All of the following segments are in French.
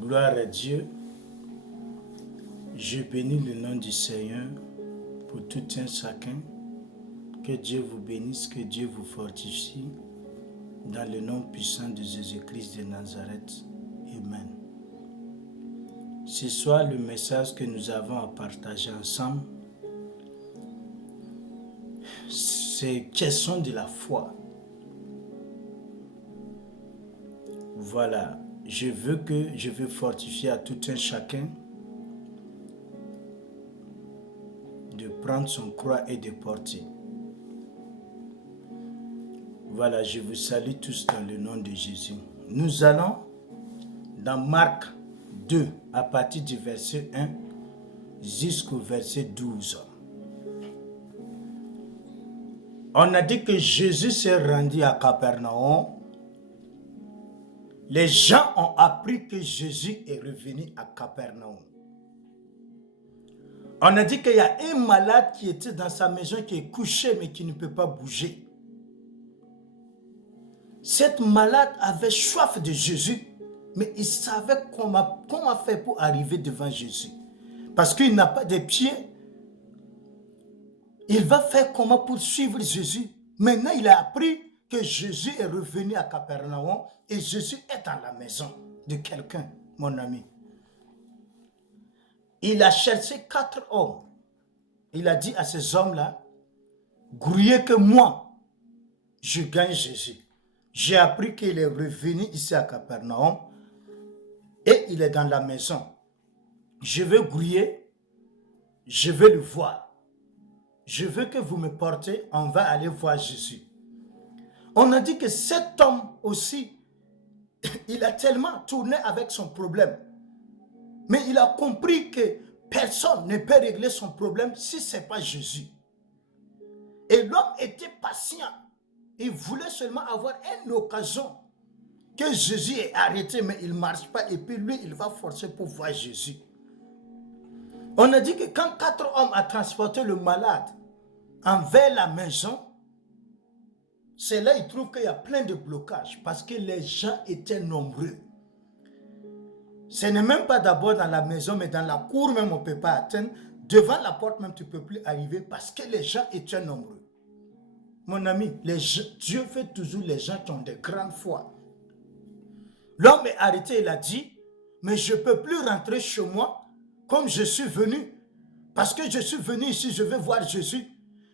Gloire à Dieu. Je bénis le nom du Seigneur pour tout un chacun. Que Dieu vous bénisse, que Dieu vous fortifie. Dans le nom puissant de Jésus-Christ de Nazareth. Amen. Ce soir, le message que nous avons à partager ensemble, c'est question de la foi. Voilà, je veux fortifier à tout un chacun de prendre son croix et de porter. Voilà, je vous salue tous dans le nom de Jésus. Nous allons dans Marc 2, à partir du verset 1 jusqu'au verset 12. On a dit que Jésus s'est rendu à Capernaum. Les gens ont appris que Jésus est revenu à Capernaum. On a dit qu'il y a un malade qui était dans sa maison, qui est couché mais qui ne peut pas bouger. Cette malade avait soif de Jésus, mais il savait comment faire pour arriver devant Jésus. Parce qu'il n'a pas de pieds. Il va faire comment pour suivre Jésus? Maintenant, il a appris que Jésus est revenu à Capernaum et Jésus est dans la maison de quelqu'un, mon ami. Il a cherché 4 hommes. Il a dit à ces hommes-là, grouillez que moi, je gagne Jésus. J'ai appris qu'il est revenu ici à Capernaum et il est dans la maison. Je vais grouiller, je vais le voir. Je veux que vous me portez, on va aller voir Jésus. On a dit que cet homme aussi, il a tellement tourné avec son problème. Mais il a compris que personne ne peut régler son problème si ce n'est pas Jésus. Et l'homme était patient. Il voulait seulement avoir une occasion que Jésus est arrêté, mais il ne marche pas. Et puis lui, il va forcer pour voir Jésus. On a dit que quand 4 hommes ont transporté le malade envers la maison, c'est là qu'il trouve qu'il y a plein de blocages parce que les gens étaient nombreux. Ce n'est même pas d'abord dans la maison, mais dans la cour même, on ne peut pas atteindre. Devant la porte même, tu ne peux plus arriver parce que les gens étaient nombreux. Mon ami, Dieu fait toujours les gens qui ont de grandes foi. L'homme est arrêté, il a dit, mais je ne peux plus rentrer chez moi comme je suis venu. Parce que je suis venu ici, je vais voir Jésus.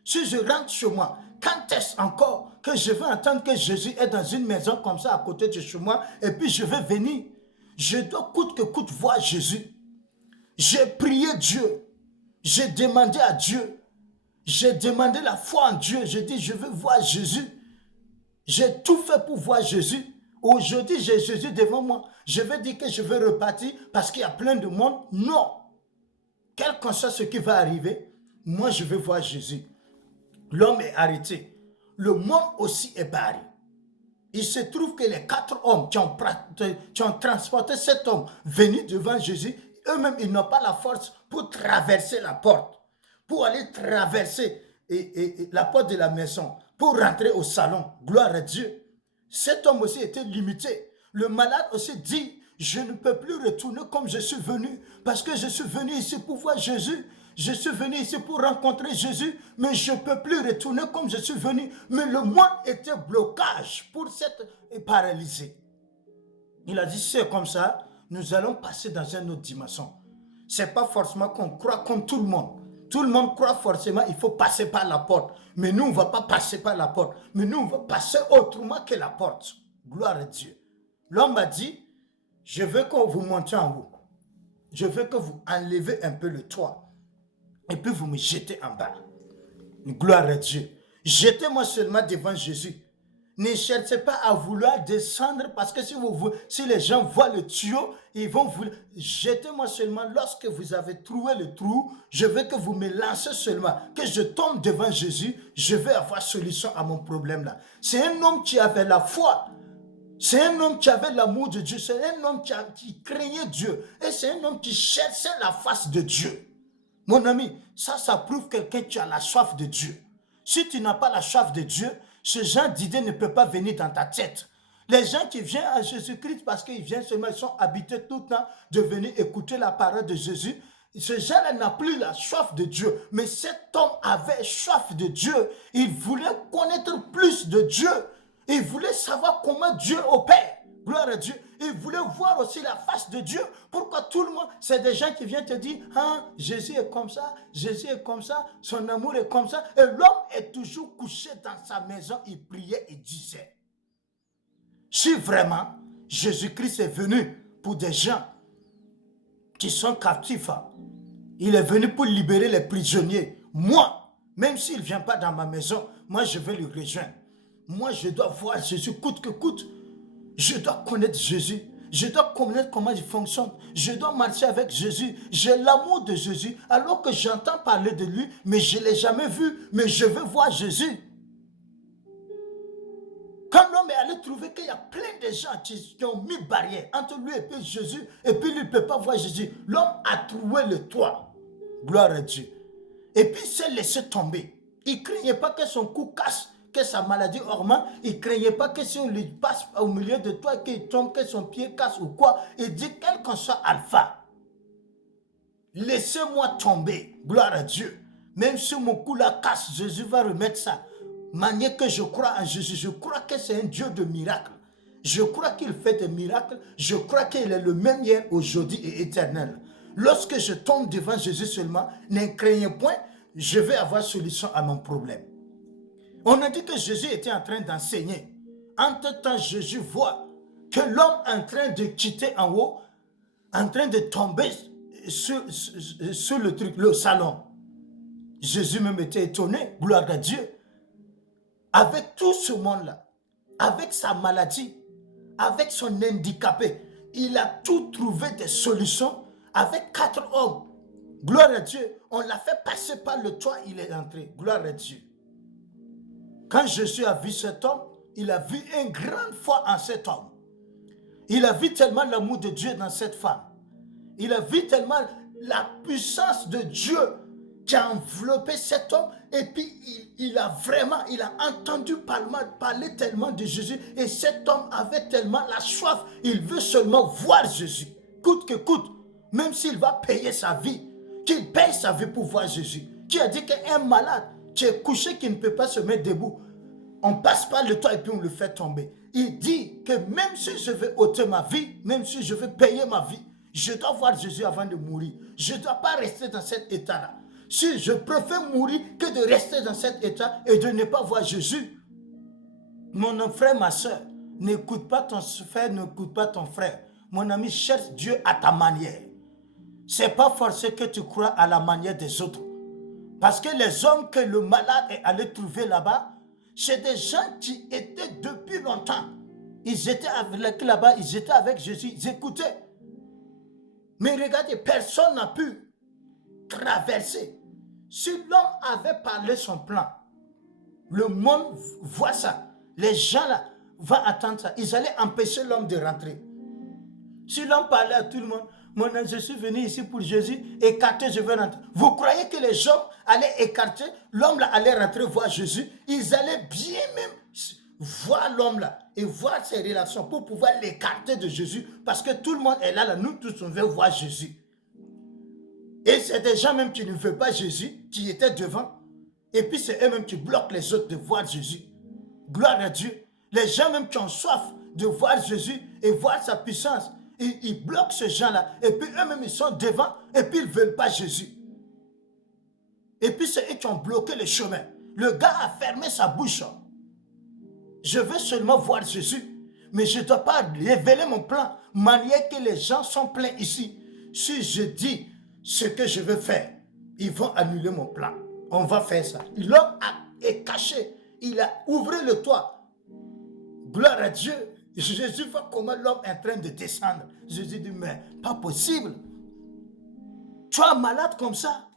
Si je rentre chez moi, quand est-ce encore que je vais entendre que Jésus est dans une maison comme ça à côté de chez moi et puis je vais venir? Je dois coûte que coûte voir Jésus. J'ai prié Dieu. J'ai demandé à Dieu. J'ai demandé la foi en Dieu. J'ai dit, je veux voir Jésus. J'ai tout fait pour voir Jésus. Aujourd'hui, j'ai Jésus devant moi. Je vais dire que je vais repartir parce qu'il y a plein de monde. Non. Quel que soit ce qui va arriver, moi, je vais voir Jésus. L'homme est arrêté. Le monde aussi est barré. Il se trouve que les 4 hommes qui ont transporté cet homme venu devant Jésus, eux-mêmes, ils n'ont pas la force pour traverser la porte, pour aller traverser la porte de la maison, pour rentrer au salon. Gloire à Dieu. Cet homme aussi était limité. Le malade aussi dit, je ne peux plus retourner comme je suis venu, parce que je suis venu ici pour voir Jésus. Je suis venu ici pour rencontrer Jésus, mais je ne peux plus retourner comme je suis venu. Mais le monde était blocage pour cette paralysée. Il a dit, c'est comme ça, nous allons passer dans une autre dimension. Ce n'est pas forcément qu'on croit comme tout le monde. Tout le monde croit forcément qu'il faut passer par la porte. Mais nous, on ne va pas passer par la porte. Mais nous, on va passer autrement que la porte. Gloire à Dieu. L'homme a dit, je veux que vous montiez en haut. Je veux que vous enlevez un peu le toit. Et puis vous me jetez en bas. Gloire à Dieu. Jetez-moi seulement devant Jésus. Ne cherchez pas à vouloir descendre parce que si les gens voient le tuyau, ils vont vous... Jetez-moi seulement lorsque vous avez trouvé le trou. Je veux que vous me lancez seulement. Que je tombe devant Jésus, je vais avoir solution à mon problème là. C'est un homme qui avait la foi. C'est un homme qui avait l'amour de Dieu. C'est un homme qui craignait Dieu. Et c'est un homme qui cherchait la face de Dieu. Mon ami, ça prouve quelqu'un qui a la soif de Dieu. Si tu n'as pas la soif de Dieu, ce genre d'idée ne peut pas venir dans ta tête. Les gens qui viennent à Jésus-Christ parce qu'ils viennent seulement, ils sont habités tout le temps de venir écouter la parole de Jésus. Ce gens-là n'a plus la soif de Dieu. Mais cet homme avait soif de Dieu. Il voulait connaître plus de Dieu. Il voulait savoir comment Dieu opère. Gloire à Dieu. Il voulait voir aussi la face de Dieu. Pourquoi tout le monde, c'est des gens qui viennent te dire, ah, Jésus est comme ça, Jésus est comme ça, son amour est comme ça. Et l'homme est toujours couché dans sa maison, il priait et disait. Si vraiment Jésus-Christ est venu pour des gens qui sont captifs, il est venu pour libérer les prisonniers. Moi, même s'il ne vient pas dans ma maison, moi je vais le rejoindre. Moi je dois voir Jésus coûte que coûte. Je dois connaître Jésus. Je dois connaître comment il fonctionne. Je dois marcher avec Jésus. J'ai l'amour de Jésus alors que j'entends parler de lui, mais je ne l'ai jamais vu. Mais je veux voir Jésus. Quand l'homme est allé trouver qu'il y a plein de gens qui ont mis barrière entre lui et puis Jésus, et puis lui ne peut pas voir Jésus, l'homme a trouvé le toit. Gloire à Dieu. Et puis il s'est laissé tomber. Il ne craignait pas que son cou casse, que sa maladie augmente. Il ne craignait pas que si on lui passe au milieu de toi, qu'il tombe, que son pied casse ou quoi. Il dit, quel qu'on soit alpha, laissez-moi tomber. Gloire à Dieu. Même si mon cou la casse, Jésus va remettre ça. Manière que je crois en Jésus, je crois que c'est un Dieu de miracles. Je crois qu'il fait des miracles. Je crois qu'il est le même hier, aujourd'hui et éternel. Lorsque je tombe devant Jésus seulement, ne craignez point, je vais avoir solution à mon problème. On a dit que Jésus était en train d'enseigner. Entre-temps, Jésus voit que l'homme est en train de quitter en haut, en train de tomber sur le truc, le salon. Jésus même était étonné, gloire à Dieu. Avec tout ce monde-là, avec sa maladie, avec son handicapé, il a tout trouvé des solutions avec 4 hommes. Gloire à Dieu. On l'a fait passer par le toit, il est entré. Gloire à Dieu. Quand Jésus a vu cet homme, il a vu une grande foi en cet homme. Il a vu tellement l'amour de Dieu dans cette femme. Il a vu tellement la puissance de Dieu qui a enveloppé cet homme. Et puis, il a entendu parler tellement de Jésus. Et cet homme avait tellement la soif. Il veut seulement voir Jésus. Coûte que coûte. Même s'il va payer sa vie. Qu'il paye sa vie pour voir Jésus. Qui a dit qu'un malade qui est couché, qui ne peut pas se mettre debout, on passe par le toit et puis on le fait tomber. Il dit que même si je veux ôter ma vie, même si je veux payer ma vie, je dois voir Jésus avant de mourir. Je ne dois pas rester dans cet état-là. Si je préfère mourir que de rester dans cet état et de ne pas voir Jésus. Mon frère, ma soeur, n'écoute pas ton frère, n'écoute pas ton frère. Mon ami, cherche Dieu à ta manière. Ce n'est pas forcé que tu crois à la manière des autres. Parce que les hommes que le malade est allé trouver là-bas, c'est des gens qui étaient depuis longtemps. Ils étaient là-bas, ils étaient avec Jésus, ils écoutaient. Mais regardez, personne n'a pu traverser. Si l'homme avait parlé son plan, le monde voit ça. Les gens là vont attendre ça. Ils allaient empêcher l'homme de rentrer. Si l'homme parlait à tout le monde, moi je suis venu ici pour Jésus, écarter, je veux rentrer. Vous croyez que les gens allaient écarter, l'homme là allait rentrer voir Jésus, ils allaient bien même voir l'homme là et voir ses relations pour pouvoir l'écarter de Jésus, parce que tout le monde est là, nous tous on veut voir Jésus. Et c'est des gens même qui ne veulent pas Jésus, qui étaient devant, et puis c'est eux-mêmes qui bloquent les autres de voir Jésus. Gloire à Dieu. Les gens même qui ont soif de voir Jésus et voir sa puissance, ils bloquent ces gens-là, et puis eux-mêmes ils sont devant, et puis ils ne veulent pas Jésus. Et puis c'est eux qui ont bloqué le chemin. Le gars a fermé sa bouche. Je veux seulement voir Jésus, mais je ne dois pas révéler mon plan, manière que les gens sont pleins ici. Si je dis ce que je veux faire, ils vont annuler mon plan. On va faire ça. L'homme est caché, il a ouvert le toit. Gloire à Dieu. Jésus voit comment l'homme est en train de descendre. Jésus dit, mais pas possible. Tu es malade comme ça.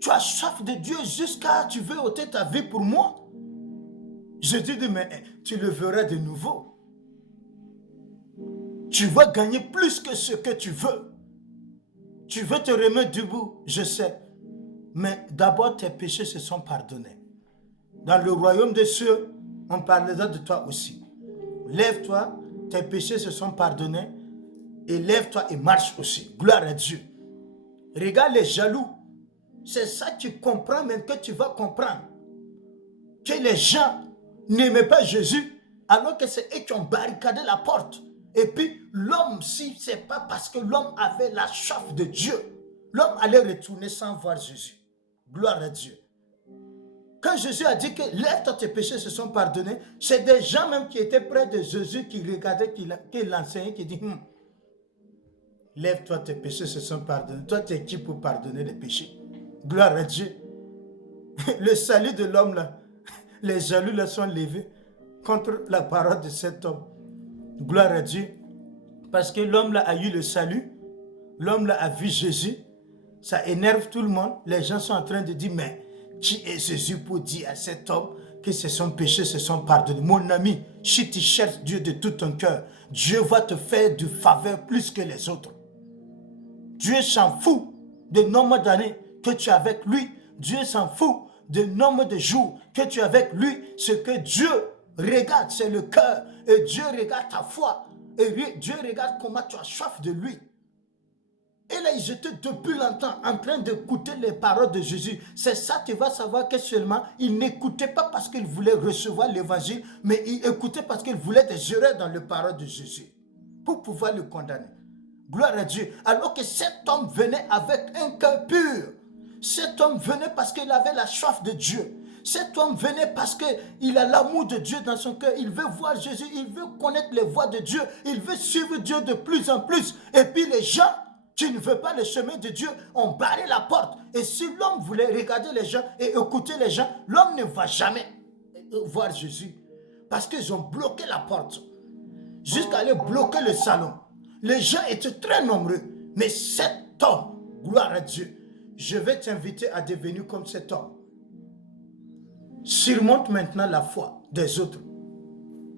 Tu as soif de Dieu jusqu'à tu veux ôter ta vie pour moi. Jésus dit, mais tu le verras de nouveau. Tu vas gagner plus que ce que tu veux. Tu veux te remettre debout, je sais. Mais d'abord, tes péchés se sont pardonnés. Dans le royaume des cieux, on parlera de toi aussi. Lève-toi, tes péchés se sont pardonnés. Et lève-toi et marche aussi. Gloire à Dieu. Regarde les jaloux. C'est ça que tu comprends, même que tu vas comprendre. Que les gens n'aimaient pas Jésus, alors que c'est eux qui ont barricadé la porte. Et puis, l'homme, si ce n'est pas parce que l'homme avait la soif de Dieu, l'homme allait retourner sans voir Jésus. Gloire à Dieu. Quand Jésus a dit que lève-toi, tes péchés se sont pardonnés, c'est des gens même qui étaient près de Jésus, qui regardaient, qui l'enseignaient, qui disaient, lève-toi, tes péchés se sont pardonnés. Toi, tu es qui pour pardonner les péchés? Gloire à Dieu. Le salut de l'homme là, les jaloux là sont levés contre la parole de cet homme. Gloire à Dieu. Parce que l'homme là a eu le salut, l'homme là a vu Jésus, ça énerve tout le monde. Les gens sont en train de dire, mais qui est Jésus pour dire à cet homme que son péché se sont pardonnés? Mon ami, si tu cherches Dieu de tout ton cœur, Dieu va te faire du faveur plus que les autres. Dieu s'en fout du nombre d'années que tu es avec lui. Dieu s'en fout du nombre de jours que tu es avec lui. Ce que Dieu regarde, c'est le cœur. Et Dieu regarde ta foi. Et Dieu regarde comment tu as soif de lui. Et là, ils étaient depuis longtemps en train d'écouter les paroles de Jésus. C'est ça, tu vas savoir que seulement, ils n'écoutaient pas parce qu'ils voulaient recevoir l'évangile, mais ils écoutaient parce qu'ils voulaient des erreurs dans les paroles de Jésus pour pouvoir le condamner. Gloire à Dieu. Alors que cet homme venait avec un cœur pur. Cet homme venait parce qu'il avait la soif de Dieu. Cet homme venait parce qu'il a l'amour de Dieu dans son cœur. Il veut voir Jésus, il veut connaître les voies de Dieu. Il veut suivre Dieu de plus en plus. Et puis les gens qui ne veulent pas le chemin de Dieu ont barré la porte. Et si l'homme voulait regarder les gens et écouter les gens, l'homme ne va jamais voir Jésus. Parce qu'ils ont bloqué la porte. Jusqu'à aller bloquer le salon. Les gens étaient très nombreux. Mais cet homme, gloire à Dieu, je vais t'inviter à devenir comme cet homme. Surmonte maintenant la foi des autres.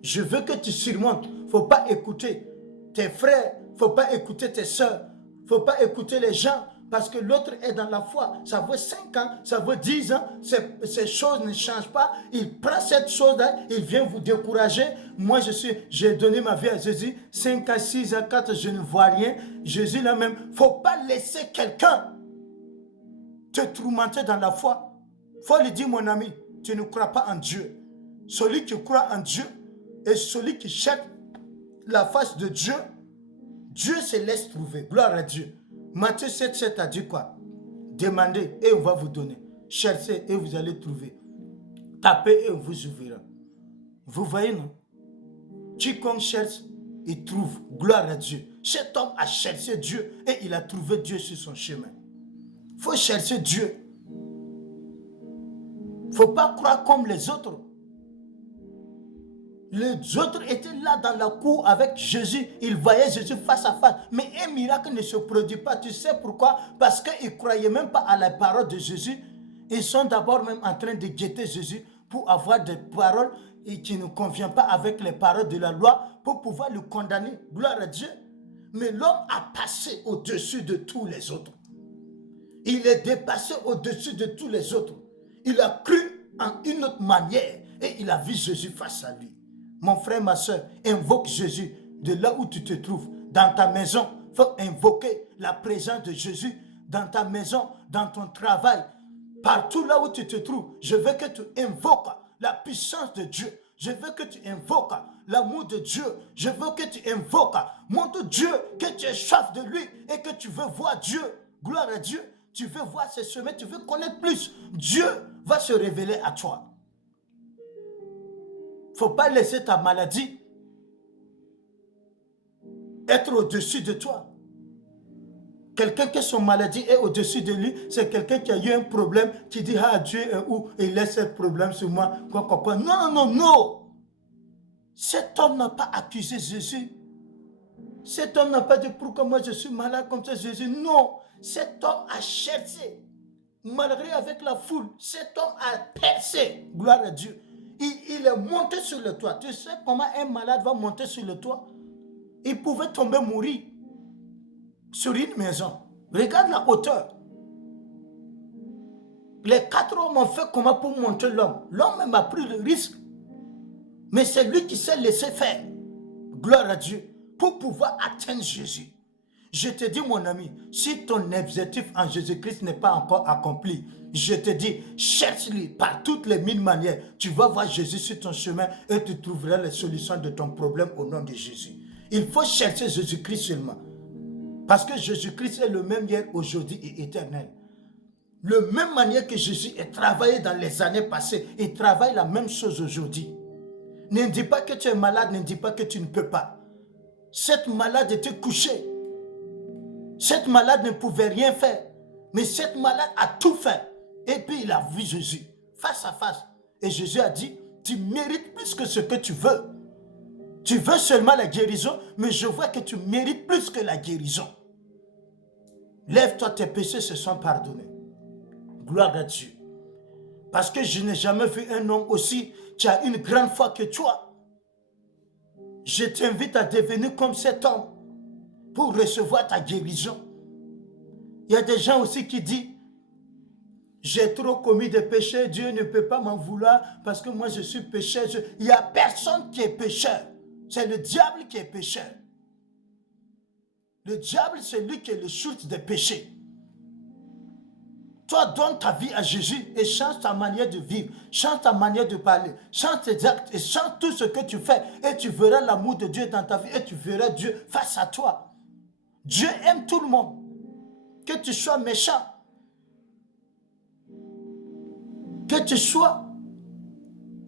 Je veux que tu surmontes. Il ne faut pas écouter tes frères, il ne faut pas écouter tes soeurs, il ne faut pas écouter les gens parce que l'autre est dans la foi. Ça vaut 5 ans, ça vaut 10 ans, ces choses ne changent pas. Il prend cette chose-là, il vient vous décourager. Moi, j'ai donné ma vie à Jésus, 5 ans, 6 ans, 4, je ne vois rien. Jésus là même, il ne faut pas laisser quelqu'un te tourmenter dans la foi. Il faut lui dire, mon ami, tu ne crois pas en Dieu. Celui qui croit en Dieu et celui qui cherche la face de Dieu, Dieu se laisse trouver. Gloire à Dieu. Matthieu 7, 7 a dit quoi? Demandez et on va vous donner. Cherchez et vous allez trouver. Tapez et on vous ouvrira. Vous voyez, non? Quiconque cherche, il trouve. Gloire à Dieu. Cet homme a cherché Dieu et il a trouvé Dieu sur son chemin. Il faut chercher Dieu. Il ne faut pas croire comme les autres. Les autres étaient là dans la cour avec Jésus. Ils voyaient Jésus face à face. Mais un miracle ne se produit pas. Tu sais pourquoi? Parce qu'ils ne croyaient même pas à la parole de Jésus. Ils sont d'abord même en train de guetter Jésus pour avoir des paroles qui ne conviennent pas avec les paroles de la loi pour pouvoir le condamner. Gloire à Dieu. Mais l'homme a passé au-dessus de tous les autres. Il est dépassé au-dessus de tous les autres. Il a cru en une autre manière et il a vu Jésus face à lui. Mon frère, ma soeur, invoque Jésus de là où tu te trouves. Dans ta maison, il faut invoquer la présence de Jésus. Dans ta maison, dans ton travail, partout là où tu te trouves. Je veux que tu invoques la puissance de Dieu. Je veux que tu invoques l'amour de Dieu. Je veux que tu invoques, montre Dieu que tu es soif de lui et que tu veux voir Dieu. Gloire à Dieu. Tu veux voir ses chemins, tu veux connaître plus. Dieu va se révéler à toi. Il ne faut pas laisser ta maladie être au-dessus de toi. Quelqu'un qui son maladie est au-dessus de lui, c'est quelqu'un qui a eu un problème, qui dit, ah Dieu est où? Il laisse ce problème sur moi. Quoi. Non, non, non. Cet homme n'a pas accusé Jésus. Cet homme n'a pas dit, pourquoi moi je suis malade comme ça, Jésus? Non. Cet homme a cherché, malgré avec la foule, cet homme a percé. Gloire à Dieu. Il est monté sur le toit. Tu sais comment un malade va monter sur le toit? Il pouvait tomber, mourir sur une maison. Regarde la hauteur. Les 4 hommes ont fait comment pour monter l'homme? L'homme même a pris le risque. Mais c'est lui qui s'est laissé faire. gloire à Dieu, pour pouvoir atteindre Jésus. Je te dis, mon ami, si ton objectif en Jésus-Christ n'est pas encore accompli, je te dis, cherche-le par toutes les mille manières. Tu vas voir Jésus sur ton chemin et tu trouveras les solutions de ton problème au nom de Jésus. Il faut chercher Jésus-Christ seulement. Parce que Jésus-Christ est le même hier, aujourd'hui et éternel. De même manière que Jésus a travaillé dans les années passées, il travaille la même chose aujourd'hui. Ne dis pas que tu es malade, ne dis pas que tu ne peux pas. Cette malade était couchée. Cette malade ne pouvait rien faire. Mais cette malade a tout fait. Et puis il a vu Jésus face à face. Et Jésus a dit, tu mérites plus que ce que tu veux. Tu veux seulement la guérison, mais je vois que tu mérites plus que la guérison. Lève-toi, tes péchés se sont pardonnés. Gloire à Dieu. Parce que je n'ai jamais vu un homme aussi qui a une grande foi que toi. Je t'invite à devenir comme cet homme pour recevoir ta guérison. Il y a des gens aussi qui disent, j'ai trop commis de péchés, Dieu ne peut pas m'en vouloir parce que moi je suis pécheur. Il n'y a personne qui est pécheur. C'est le diable qui est pécheur. Le diable, c'est lui qui est le source des péchés. Toi, donne ta vie à Jésus et change ta manière de vivre, change ta manière de parler, change tes actes et change tout ce que tu fais. Et tu verras l'amour de Dieu dans ta vie et tu verras Dieu face à toi. Dieu aime tout le monde. Que tu sois méchant, que tu sois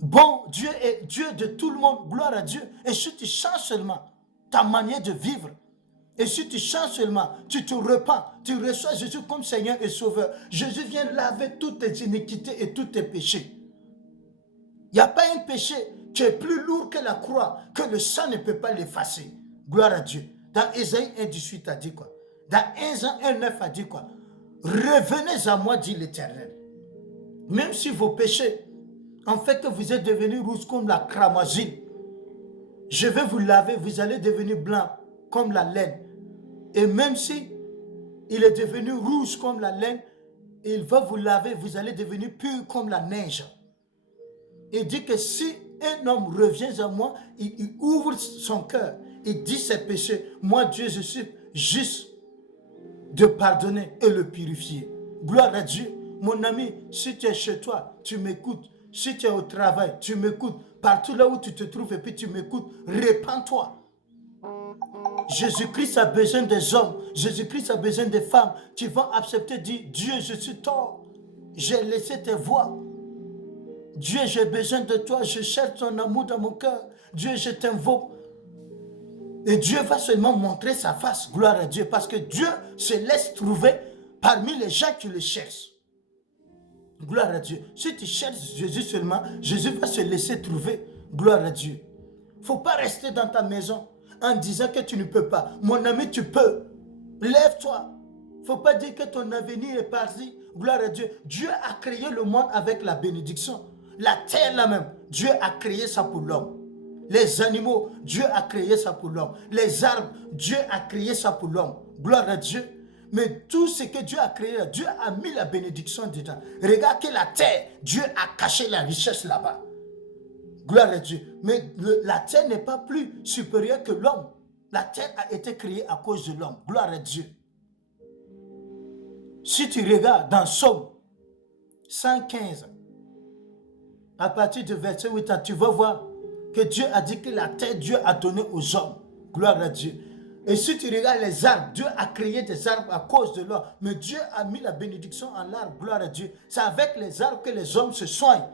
bon, Dieu est Dieu de tout le monde, gloire à Dieu. Et si tu changes seulement ta manière de vivre, et si tu changes seulement, tu te repens, tu reçois Jésus comme Seigneur et Sauveur, Jésus vient laver toutes tes iniquités et tous tes péchés. Il n'y a pas un péché qui est plus lourd que la croix, que le sang ne peut pas l'effacer. Gloire à Dieu. Dans Ésaïe 1,18 a dit quoi? Dans 1 Jean 1,9 a dit quoi? Revenez à moi, dit l'Éternel. Même si vos péchés, en fait que vous êtes devenus rouges comme la cramoisine, je vais vous laver, vous allez devenir blanc comme la laine. Et même si il est devenu rouge comme la laine, il va vous laver, vous allez devenir pur comme la neige. Il dit que si un homme revient à moi, il ouvre son cœur, il dit ses péchés, moi Dieu, je suis juste de pardonner et le purifier. Gloire à Dieu. Mon ami, si tu es chez toi, tu m'écoutes. Si tu es au travail, tu m'écoutes. Partout là où tu te trouves et puis tu m'écoutes, répands-toi. Jésus-Christ a besoin des hommes. Jésus-Christ a besoin des femmes qui vont accepter de dire, Dieu, je suis tort. J'ai laissé tes voies. Dieu, j'ai besoin de toi. Je cherche ton amour dans mon cœur. Dieu, je t'invoque. Et Dieu va seulement montrer sa face. Gloire à Dieu. Parce que Dieu se laisse trouver parmi les gens qui le cherchent. Gloire à Dieu. Si tu cherches Jésus seulement, Jésus va se laisser trouver. Gloire à Dieu. Il ne faut pas rester dans ta maison en disant que tu ne peux pas. Mon ami, tu peux. Lève-toi. Il ne faut pas dire que ton avenir est parti. Gloire à Dieu. Dieu a créé le monde avec la bénédiction. La terre là même, Dieu a créé ça pour l'homme. Les animaux, Dieu a créé ça pour l'homme. Les arbres, Dieu a créé ça pour l'homme. Gloire à Dieu. Mais tout ce que Dieu a créé, Dieu a mis la bénédiction dedans. Regarde que la terre, Dieu a caché la richesse là-bas. Gloire à Dieu. Mais la terre n'est pas plus supérieure que l'homme. La terre a été créée à cause de l'homme. Gloire à Dieu. Si tu regardes dans Somme 115, à partir du verset 8, tu vas voir que Dieu a dit que la terre, Dieu a donné aux hommes. Gloire à Dieu. Et si tu regardes les arbres, Dieu a créé des arbres à cause de l'homme. Mais Dieu a mis la bénédiction en l'arbre. Gloire à Dieu. C'est avec les arbres que les hommes se soignent.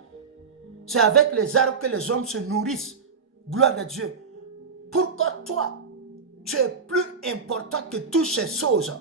C'est avec les arbres que les hommes se nourrissent. Gloire à Dieu. Pourquoi toi, tu es plus important que toutes ces choses?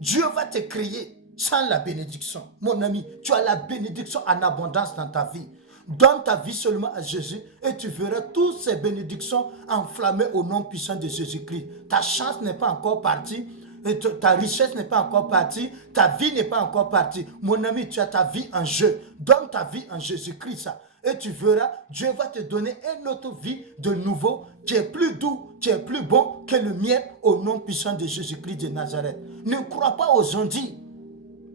Dieu va te créer sans la bénédiction. Mon ami, tu as la bénédiction en abondance dans ta vie. Donne ta vie seulement à Jésus et tu verras toutes ces bénédictions enflammées au nom puissant de Jésus-Christ. Ta chance n'est pas encore partie, et ta richesse n'est pas encore partie, ta vie n'est pas encore partie. Mon ami, tu as ta vie en jeu. Donne ta vie en Jésus-Christ et tu verras, Dieu va te donner une autre vie de nouveau qui est plus doux, qui est plus bon que le mien au nom puissant de Jésus-Christ de Nazareth. Ne crois pas aux ondits.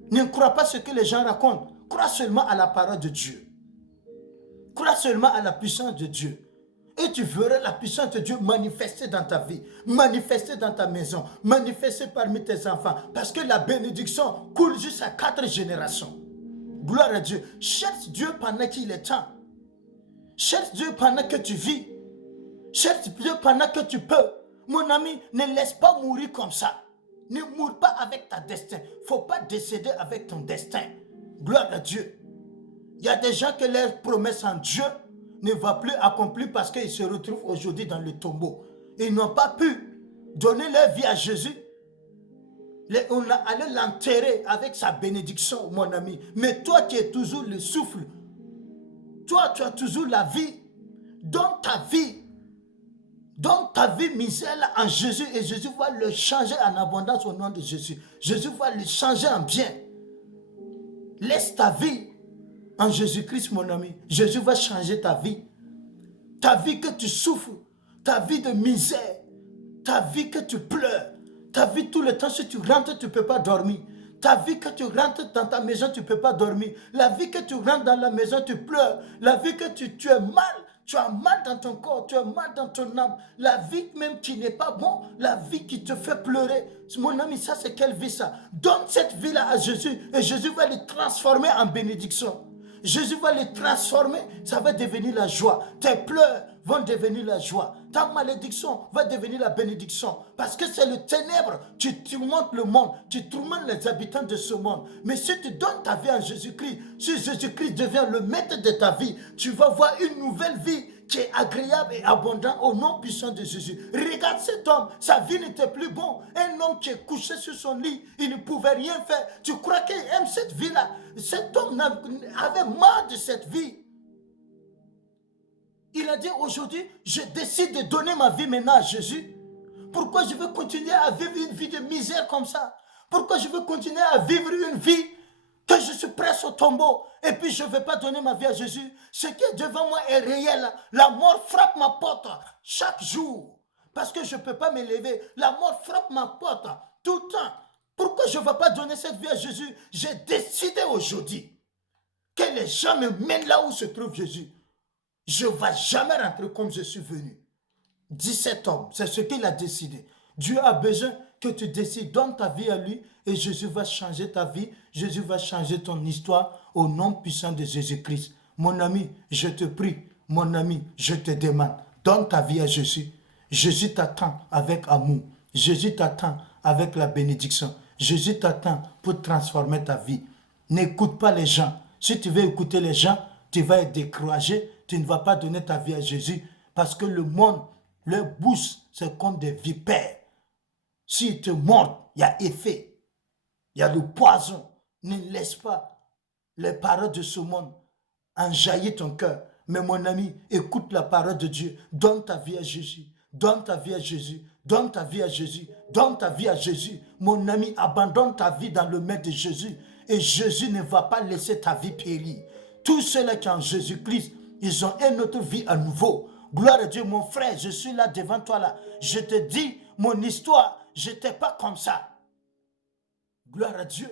Ne crois pas ce que les gens racontent. Crois seulement à la parole de Dieu. Crois seulement à la puissance de Dieu. Et tu verras la puissance de Dieu manifester dans ta vie, manifester dans ta maison, manifester parmi tes enfants. Parce que la bénédiction coule jusqu'à 4 générations. Gloire à Dieu. Cherche Dieu pendant qu'il est temps. Cherche Dieu pendant que tu vis. Cherche Dieu pendant que tu peux. Mon ami, ne laisse pas mourir comme ça. Ne mourre pas avec ta destin. Il ne faut pas décéder avec ton destin. Gloire à Dieu. Il y a des gens que leurs promesses en Dieu ne va plus accomplir parce qu'ils se retrouvent aujourd'hui dans le tombeau. Ils n'ont pas pu donner leur vie à Jésus. On a allé l'enterrer avec sa bénédiction, mon ami. Mais toi qui es toujours le souffle, toi tu as toujours la vie. Donne ta vie misère en Jésus et Jésus va le changer en abondance au nom de Jésus. Jésus va le changer en bien. Laisse ta vie en Jésus-Christ, mon ami. Jésus va changer ta vie. Ta vie que tu souffres, ta vie de misère, ta vie que tu pleures, ta vie tout le temps, si tu rentres, tu ne peux pas dormir. Ta vie que tu rentres dans ta maison, tu ne peux pas dormir. La vie que tu rentres dans la maison, tu pleures. La vie que tu es mal, tu as mal dans ton corps, tu as mal dans ton âme. La vie même qui n'est pas bon, la vie qui te fait pleurer. Mon ami, ça c'est quelle vie ça? Donne cette vie-là à Jésus et Jésus va le transformer en bénédiction. Jésus va les transformer, ça va devenir la joie. Tes pleurs vont devenir la joie. Ta malédiction va devenir la bénédiction. Parce que c'est le ténèbre. Tu tourmentes le monde, tu tourmentes les habitants de ce monde. Mais si tu donnes ta vie à Jésus-Christ, si Jésus-Christ devient le maître de ta vie, tu vas voir une nouvelle vie qui est agréable et abondante au nom puissant de Jésus. Regarde cet homme, sa vie n'était plus bon. Un homme qui est couché sur son lit, il ne pouvait rien faire. Tu crois qu'il aime cette vie-là? Cet homme avait marre de cette vie. Il a dit aujourd'hui, je décide de donner ma vie maintenant à Jésus. Pourquoi je veux continuer à vivre une vie de misère comme ça? Pourquoi je veux continuer à vivre une vie que je suis presse au tombeau et puis je ne vais pas donner ma vie à Jésus? Ce qui est devant moi est réel. La mort frappe ma porte chaque jour. Parce que je ne peux pas me lever. La mort frappe ma porte tout le temps. Pourquoi je ne vais pas donner cette vie à Jésus? J'ai décidé aujourd'hui que les gens me mènent là où se trouve Jésus. Je ne vais jamais rentrer comme je suis venu. 17 hommes, c'est ce qu'il a décidé. Dieu a besoin que tu décides, donne ta vie à lui et Jésus va changer ta vie. Jésus va changer ton histoire au nom puissant de Jésus-Christ. Mon ami, je te prie, mon ami, je te demande, donne ta vie à Jésus. Jésus t'attend avec amour. Jésus t'attend avec la bénédiction. Jésus t'attend pour transformer ta vie. N'écoute pas les gens. Si tu veux écouter les gens, tu vas être découragé. Tu ne vas pas donner ta vie à Jésus parce que le monde, leur bouche, c'est comme des vipères. S'ils te mordent, il y a effet. Il y a le poison. Ne laisse pas les paroles de ce monde enjaillir ton cœur. Mais mon ami, écoute la parole de Dieu. Donne ta vie à Jésus. Donne ta vie à Jésus. Donne ta vie à Jésus. Donne ta vie à Jésus. Mon ami, abandonne ta vie dans le maître de Jésus. Et Jésus ne va pas laisser ta vie périr. Tous ceux-là qui ont Jésus-Christ, ils ont une autre vie à nouveau. Gloire à Dieu, mon frère, je suis là devant toi là. Je te dis, mon histoire, je n'étais pas comme ça. Gloire à Dieu.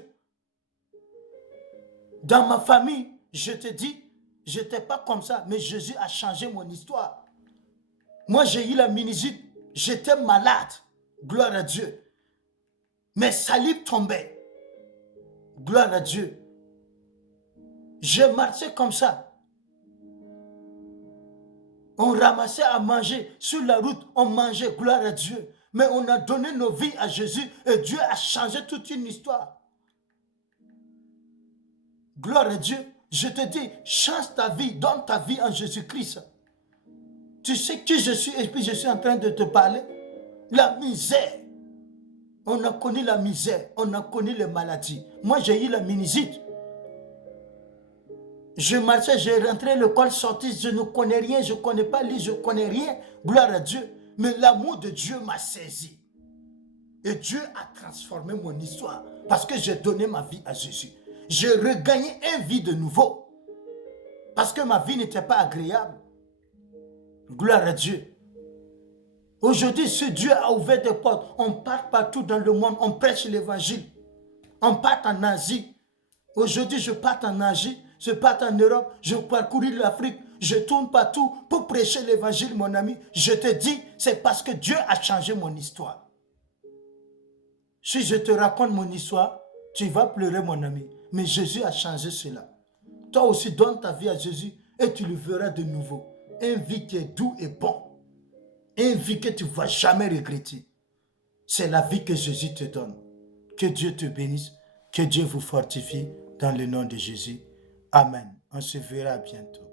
Dans ma famille, je te dis, je n'étais pas comme ça, mais Jésus a changé mon histoire. Moi, j'ai eu la minusite, j'étais malade. Gloire à Dieu. Mes salives tombaient. Gloire à Dieu. Je marchais comme ça. On ramassait à manger. Sur la route, on mangeait. Gloire à Dieu. Mais on a donné nos vies à Jésus et Dieu a changé toute une histoire. Gloire à Dieu. Je te dis, change ta vie, donne ta vie en Jésus-Christ. Tu sais qui je suis et puis je suis en train de te parler. La misère. On a connu la misère, on a connu les maladies. Moi, j'ai eu la minusite. Je marchais, j'ai rentré l'école, sorti, je ne connais rien, je ne connais pas lire, je ne connais rien. Gloire à Dieu. Mais l'amour de Dieu m'a saisi. Et Dieu a transformé mon histoire parce que j'ai donné ma vie à Jésus. J'ai regagné une vie de nouveau parce que ma vie n'était pas agréable. Gloire à Dieu. Aujourd'hui, si Dieu a ouvert des portes, on part partout dans le monde, on prêche l'évangile. On part en Asie. Aujourd'hui, je pars en Asie, je pars en Europe, je parcours l'Afrique, je tourne partout pour prêcher l'évangile, mon ami. Je te dis, c'est parce que Dieu a changé mon histoire. Si je te raconte mon histoire, tu vas pleurer, mon ami. Mais Jésus a changé cela. Toi aussi, donne ta vie à Jésus et tu le verras de nouveau. Une vie qui est douce et bon. Une vie que tu ne vas jamais regretter. C'est la vie que Jésus te donne. Que Dieu te bénisse. Que Dieu vous fortifie dans le nom de Jésus. Amen. On se verra bientôt.